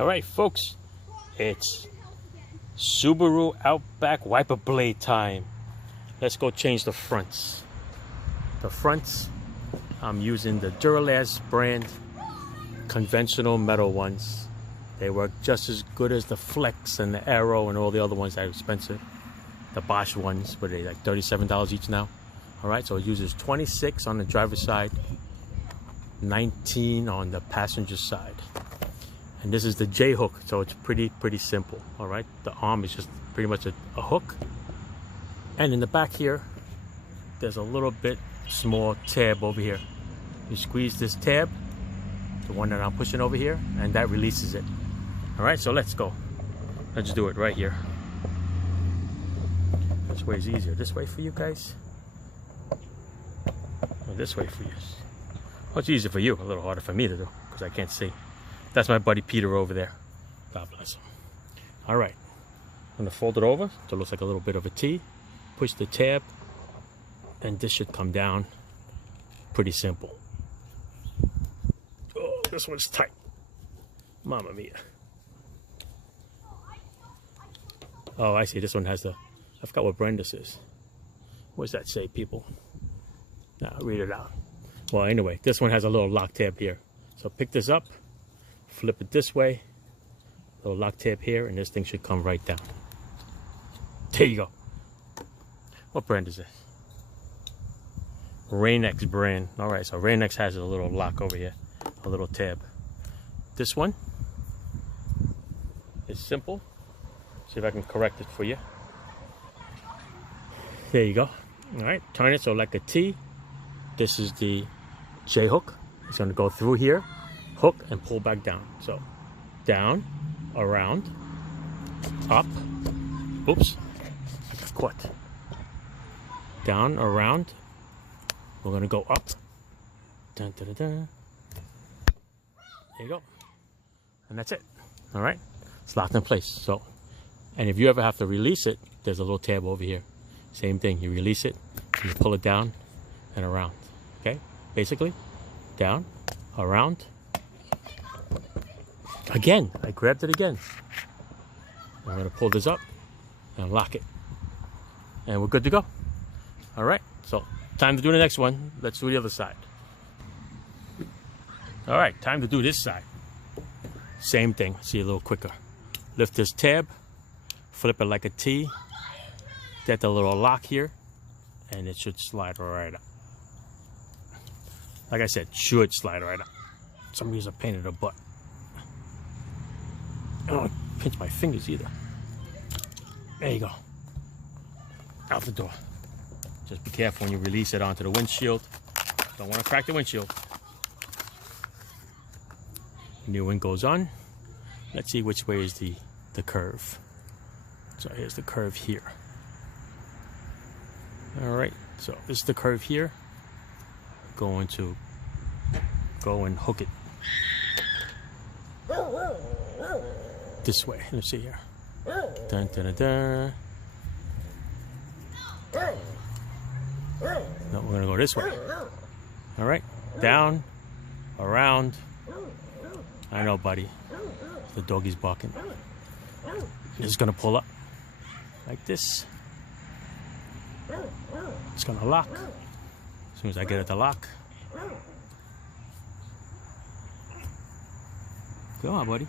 All right, folks, it's Subaru Outback wiper blade time. Let's go change the fronts. The fronts, I'm using the Duralast brand conventional metal ones. They work just as good as the Flex and the Aero and all the other ones that are expensive. The Bosch ones, but they're like $37 each now. All right, so it uses 26 on the driver's side, 19 on the passenger side. And this is the J hook, so it's pretty simple. All right, the arm is just pretty much a hook. And in the back here, there's a little bit small tab over here. You squeeze this tab, the one that I'm pushing over here, and that releases it. All right, so let's go. Let's do it right here. This way is easier. This way for you guys? Or this way for you? Well, it's easier for you, a little harder for me to do, because I can't see. That's my buddy Peter over there. God bless him. All right, I'm gonna fold it over so it looks like a little bit of a T. Push the tab, and this should come down. Pretty simple. Oh, this one's tight. Mamma mia. Oh, I see. This one has the, I forgot what brand this is. What does that say, people? Nah, read it out. Well, anyway, this one has a little lock tab here. So pick this up, flip it this way, little lock tab here, and this thing should come right down. There you go. What brand is this? Rain-X brand. All right, so Rain-X has a little lock over here, a little tab. This one is simple. See if I can correct it for you. There you go. All right, turn it so like a T. This is the J hook. It's going to go through here, hook, and pull back down. So down, around, up. Oops, I got caught. Down, around. We're going to go up. Dun, dun, dun, dun. There you go. And that's it. All right, it's locked in place. So, and if you ever have to release it, there's a little tab over here. Same thing. You release it, you pull it down and around. Okay, basically down, around. Again, I grabbed it again. I'm gonna pull this up and lock it, and we're good to go. All right, so time to do the next one. Let's do the other side. All right, time to do this side. Same thing. See, a little quicker. Lift this tab, flip it like a T. Get the little lock here, and it should slide right up. Like I said, should slide right up. Some reason a pain in the butt. I don't want to pinch my fingers either. There you go. Out the door. Just be careful when you release it onto the windshield. Don't want to crack the windshield. New one goes on. Let's see which way is the curve. So here's the curve here. All right, so this is the curve here. Going to go and hook it this way. Let's see here. Dun, dun, dun, dun. No, we're gonna go this way. All right, down, around. I know, buddy. The doggy's barking. It's gonna pull up like this. It's gonna lock. As soon as I get it to lock. Come on, buddy.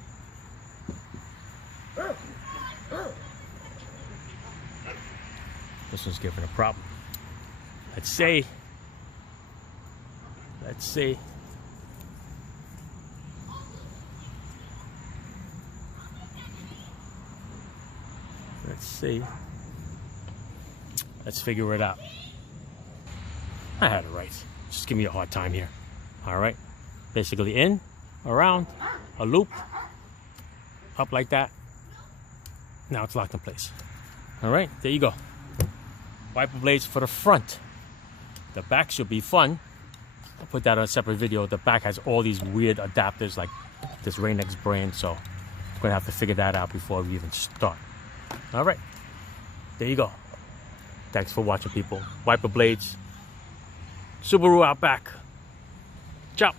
This one's giving a problem. Let's see. Let's see. Let's see. Let's figure it out. I had it right. Just give me a hard time here. All right. Basically in, around, a loop, up like that. Now it's locked in place. All right, there you go. Wiper blades for the front. The back should be fun. I'll put that on a separate video. The back has all these weird adapters like this Rain-X brand, so I'm gonna have to figure that out before we even start. All right, there you go. Thanks for watching, people. Wiper blades, Subaru Outback. Ciao.